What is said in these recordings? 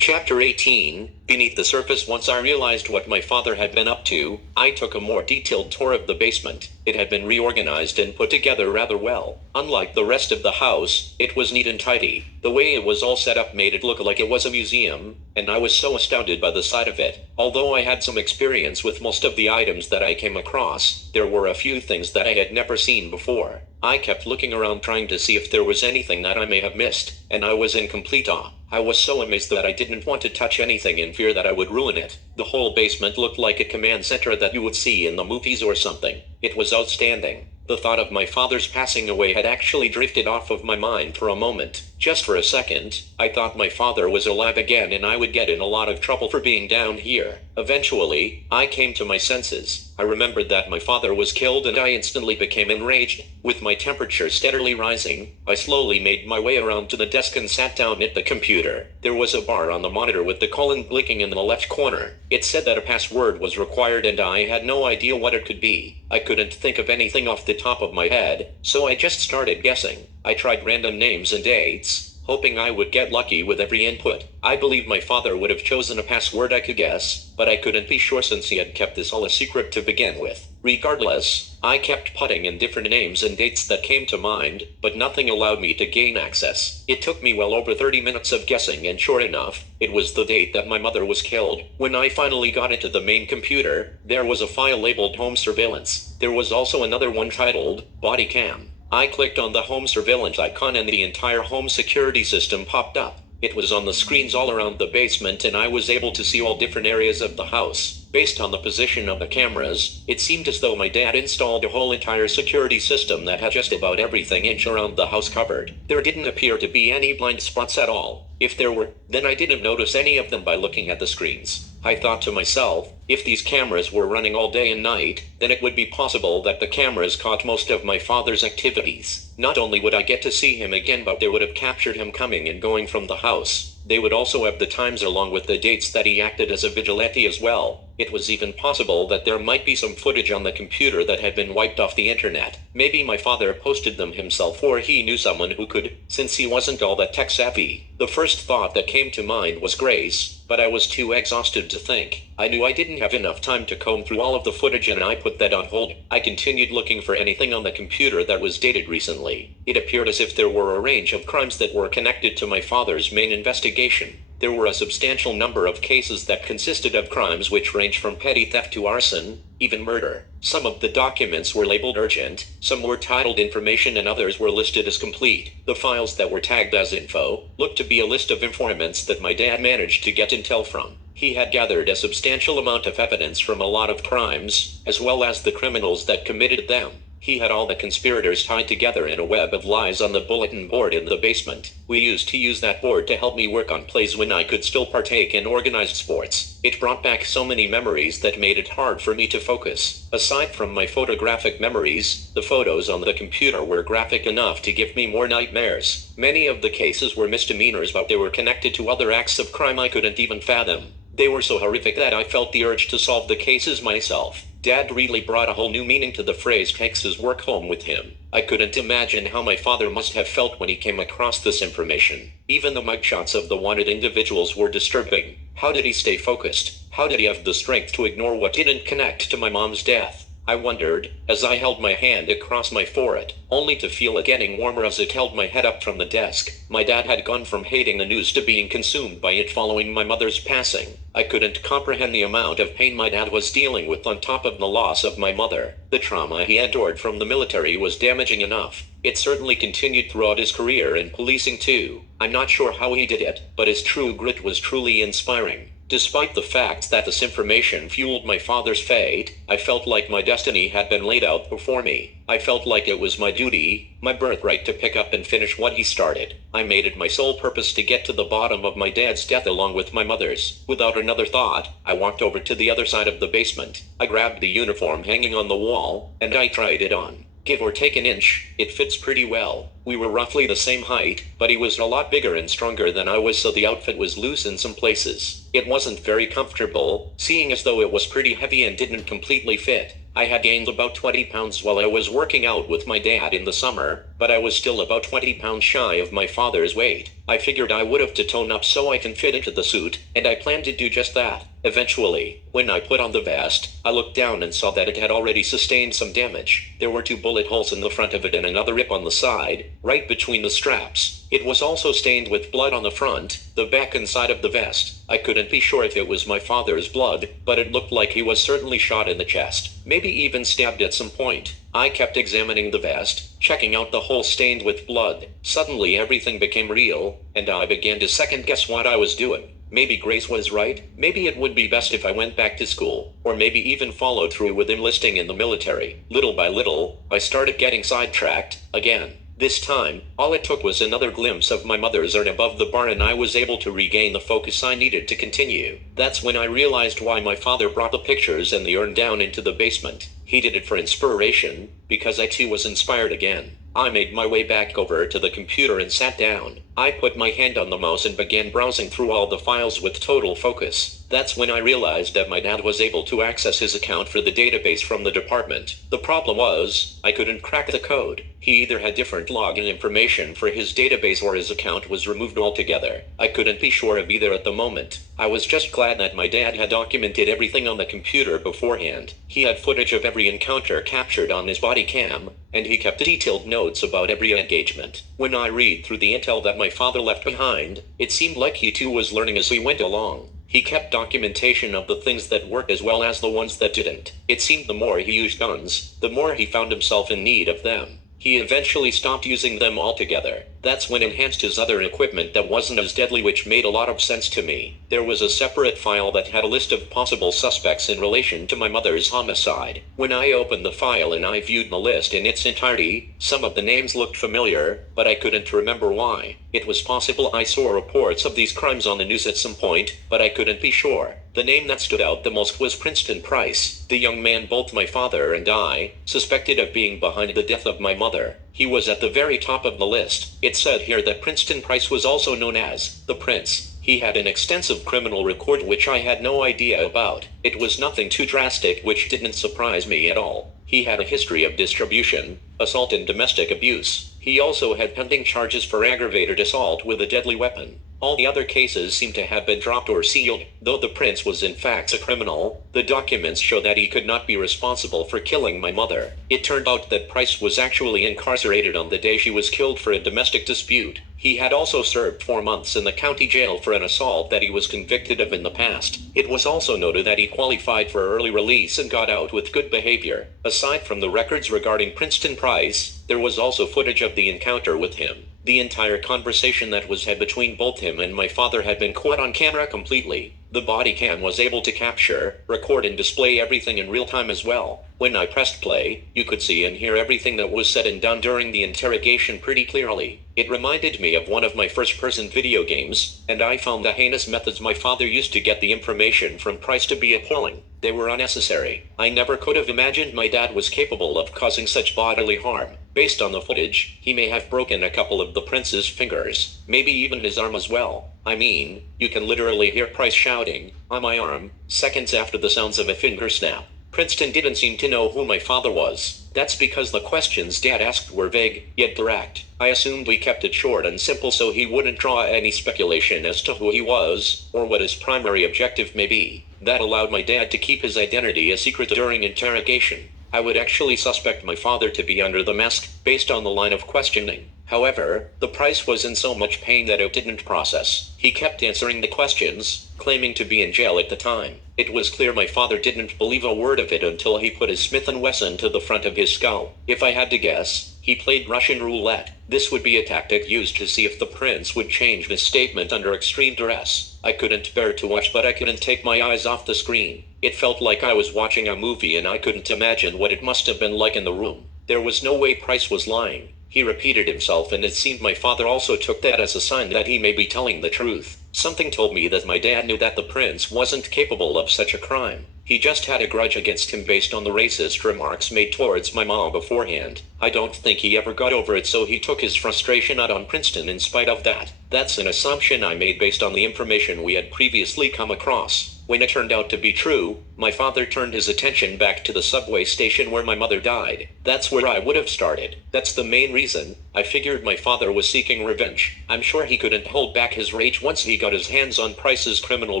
Chapter 18, Beneath the Surface. Once I realized what my father had been up to, I took a more detailed tour of the basement. It had been reorganized and put together rather well. Unlike the rest of the house, it was neat and tidy. The way it was all set up made it look like it was a museum, and I was so astounded by the sight of it. Although I had some experience with most of the items that I came across, there were a few things that I had never seen before. I kept looking around trying to see if there was anything that I may have missed, and I was in complete awe. I was so amazed that I didn't want to touch anything in fear that I would ruin it. The whole basement looked like a command center that you would see in the movies or something. It was outstanding. The thought of my father's passing away had actually drifted off of my mind for a moment. Just for a second, I thought my father was alive again and I would get in a lot of trouble for being down here. Eventually, I came to my senses. I remembered that my father was killed and I instantly became enraged. With my temperature steadily rising, I slowly made my way around to the desk and sat down at the computer. There was a bar on the monitor with the colon blinking in the left corner. It said that a password was required and I had no idea what it could be. I couldn't think of anything off the top of my head, so I just started guessing. I tried random names and dates, hoping I would get lucky with every input. I believe my father would have chosen a password I could guess, but I couldn't be sure since he had kept this all a secret to begin with. Regardless, I kept putting in different names and dates that came to mind, but nothing allowed me to gain access. It took me well over 30 minutes of guessing, and sure enough, it was the date that my mother was killed. When I finally got into the main computer, there was a file labeled Home Surveillance. There was also another one titled Body Cam. I clicked on the home surveillance icon and the entire home security system popped up. It was on the screens all around the basement and I was able to see all different areas of the house. Based on the position of the cameras, it seemed as though my dad installed a whole entire security system that had just about everything inch around the house covered. There didn't appear to be any blind spots at all. If there were, then I didn't notice any of them by looking at the screens. I thought to myself, if these cameras were running all day and night, then it would be possible that the cameras caught most of my father's activities. Not only would I get to see him again, but they would have captured him coming and going from the house. They would also have the times along with the dates that he acted as a vigilante as well. It was even possible that there might be some footage on the computer that had been wiped off the internet. Maybe my father posted them himself or he knew someone who could, since he wasn't all that tech savvy. The first thought that came to mind was Grace, but I was too exhausted to think. I knew I didn't have enough time to comb through all of the footage and I put that on hold. I continued looking for anything on the computer that was dated recently. It appeared as if there were a range of crimes that were connected to my father's main investigation. There were a substantial number of cases that consisted of crimes which ranged from petty theft to arson, even murder. Some of the documents were labeled urgent, some were titled information and others were listed as complete. The files that were tagged as info looked to be a list of informants that my dad managed to get intel from. He had gathered a substantial amount of evidence from a lot of crimes, as well as the criminals that committed them. He had all the conspirators tied together in a web of lies on the bulletin board in the basement. We used to use that board to help me work on plays when I could still partake in organized sports. It brought back so many memories that made it hard for me to focus. Aside from my photographic memories, the photos on the computer were graphic enough to give me more nightmares. Many of the cases were misdemeanors, but they were connected to other acts of crime I couldn't even fathom. They were so horrific that I felt the urge to solve the cases myself. Dad really brought a whole new meaning to the phrase "takes his work home with him." I couldn't imagine how my father must have felt when he came across this information. Even the mugshots of the wanted individuals were disturbing. How did he stay focused? How did he have the strength to ignore what didn't connect to my mom's death? I wondered, as I held my hand across my forehead, only to feel it getting warmer as it held my head up from the desk. My dad had gone from hating the news to being consumed by it following my mother's passing. I couldn't comprehend the amount of pain my dad was dealing with on top of the loss of my mother. The trauma he endured from the military was damaging enough. It certainly continued throughout his career in policing too. I'm not sure how he did it, but his true grit was truly inspiring. Despite the fact that this information fueled my father's fate, I felt like my destiny had been laid out before me. I felt like it was my duty, my birthright to pick up and finish what he started. I made it my sole purpose to get to the bottom of my dad's death along with my mother's. Without another thought, I walked over to the other side of the basement. I grabbed the uniform hanging on the wall, and I tried it on. Give or take an inch, it fits pretty well. We were roughly the same height, but he was a lot bigger and stronger than I was, so the outfit was loose in some places. It wasn't very comfortable, seeing as though it was pretty heavy and didn't completely fit. I had gained about 20 pounds while I was working out with my dad in the summer, but I was still about 20 pounds shy of my father's weight. I figured I would have to tone up so I can fit into the suit, and I planned to do just that. Eventually, when I put on the vest, I looked down and saw that it had already sustained some damage. There were 2 bullet holes in the front of it and another rip on the side, right between the straps. It was also stained with blood on the front, the back and side of the vest. I couldn't be sure if it was my father's blood, but it looked like he was certainly shot in the chest, maybe even stabbed at some point. I kept examining the vest, checking out the hole stained with blood. Suddenly everything became real, and I began to second guess what I was doing. Maybe Grace was right. Maybe it would be best if I went back to school, or maybe even followed through with enlisting in the military. Little by little, I started getting sidetracked, again. This time, all it took was another glimpse of my mother's urn above the bar and I was able to regain the focus I needed to continue. That's when I realized why my father brought the pictures and the urn down into the basement. He did it for inspiration, because I too was inspired again. I made my way back over to the computer and sat down. I put my hand on the mouse and began browsing through all the files with total focus. That's when I realized that my dad was able to access his account for the database from the department. The problem was, I couldn't crack the code. He either had different login information for his database or his account was removed altogether. I couldn't be sure of either at the moment. I was just glad that my dad had documented everything on the computer beforehand. He had footage of every encounter captured on his body cam, and he kept detailed notes about every engagement. When I read through the intel that my father left behind, it seemed like he too was learning as he went along. He kept documentation of the things that worked as well as the ones that didn't. It seemed the more he used guns, the more he found himself in need of them. He eventually stopped using them altogether. That's when enhanced his other equipment that wasn't as deadly, which made a lot of sense to me. There was a separate file that had a list of possible suspects in relation to my mother's homicide. When I opened the file and I viewed the list in its entirety, some of the names looked familiar, but I couldn't remember why. It was possible I saw reports of these crimes on the news at some point, but I couldn't be sure. The name that stood out the most was Princeton Price, the young man both my father and I suspected of being behind the death of my mother. He was at the very top of the list. It said here that Princeton Price was also known as the Prince. He had an extensive criminal record which I had no idea about. It was nothing too drastic, which didn't surprise me at all. He had a history of distribution, assault and domestic abuse. He also had pending charges for aggravated assault with a deadly weapon. All the other cases seem to have been dropped or sealed. Though the prince was in fact a criminal, the documents show that he could not be responsible for killing my mother. It turned out that Price was actually incarcerated on the day she was killed for a domestic dispute. He had also served 4 months in the county jail for an assault that he was convicted of in the past. It was also noted that he qualified for early release and got out with good behavior. Aside from the records regarding Princeton Price, there was also footage of the encounter with him. The entire conversation that was had between both him and my father had been caught on camera completely. The body cam was able to capture, record and display everything in real time as well. When I pressed play, you could see and hear everything that was said and done during the interrogation pretty clearly. It reminded me of one of my first-person video games, and I found the heinous methods my father used to get the information from Price to be appalling. They were unnecessary. I never could have imagined my dad was capable of causing such bodily harm. Based on the footage, he may have broken a couple of the prince's fingers, maybe even his arm as well. I mean, you can literally hear Price shouting, "On my arm," seconds after the sounds of a finger snap. Princeton didn't seem to know who my father was. That's because the questions Dad asked were vague, yet direct. I assumed we kept it short and simple so he wouldn't draw any speculation as to who he was, or what his primary objective may be. That allowed my dad to keep his identity a secret during interrogation. I would actually suspect my father to be under the mask, based on the line of questioning. However, the Price was in so much pain that it didn't process. He kept answering the questions, claiming to be in jail at the time. It was clear my father didn't believe a word of it until he put his Smith & Wesson to the front of his skull. If I had to guess, he played Russian roulette. This would be a tactic used to see if the prince would change his statement under extreme duress. I couldn't bear to watch, but I couldn't take my eyes off the screen. It felt like I was watching a movie and I couldn't imagine what it must have been like in the room. There was no way Price was lying. He repeated himself and it seemed my father also took that as a sign that he may be telling the truth. Something told me that my dad knew that the prince wasn't capable of such a crime. He just had a grudge against him based on the racist remarks made towards my mom beforehand. I don't think he ever got over it, so he took his frustration out on Princeton in spite of that. That's an assumption I made based on the information we had previously come across. When it turned out to be true, My father turned his attention back to the subway station where my mother died. That's where I would have started. That's the main reason. I figured my father was seeking revenge. I'm sure he couldn't hold back his rage once he got his hands on Price's criminal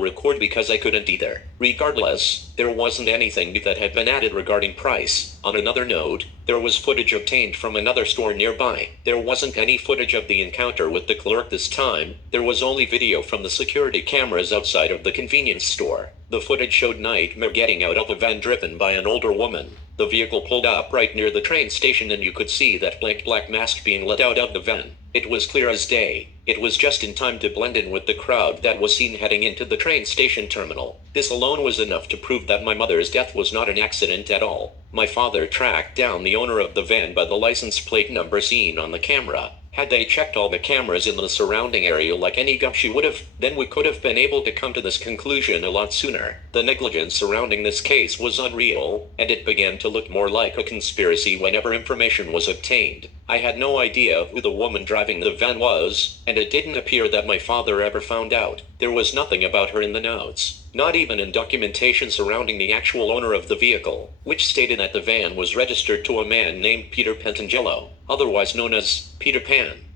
record because I couldn't either. Regardless, there wasn't anything new that had been added regarding Price. On another note, there was footage obtained from another store nearby. There wasn't any footage of the encounter with the clerk this time. There was only video from the security cameras outside of the convenience store. The footage showed Nightmare getting out of a van driven by an older woman. The vehicle pulled up right near the train station and you could see that black mask being let out of the van. It was clear as day. It was just in time to blend in with the crowd that was seen heading into the train station terminal. This alone was enough to prove that my mother's death was not an accident at all. My father tracked down the owner of the van by the license plate number seen on the camera. Had they checked all the cameras in the surrounding area like any gumshoe would have, then we could have been able to come to this conclusion a lot sooner. The negligence surrounding this case was unreal, and it began to look more like a conspiracy whenever information was obtained. I had no idea who the woman driving the van was, and it didn't appear that my father ever found out. There was nothing about her in the notes, not even in documentation surrounding the actual owner of the vehicle, which stated that the van was registered to a man named Peter Pentangelo, otherwise known as Peter Pan.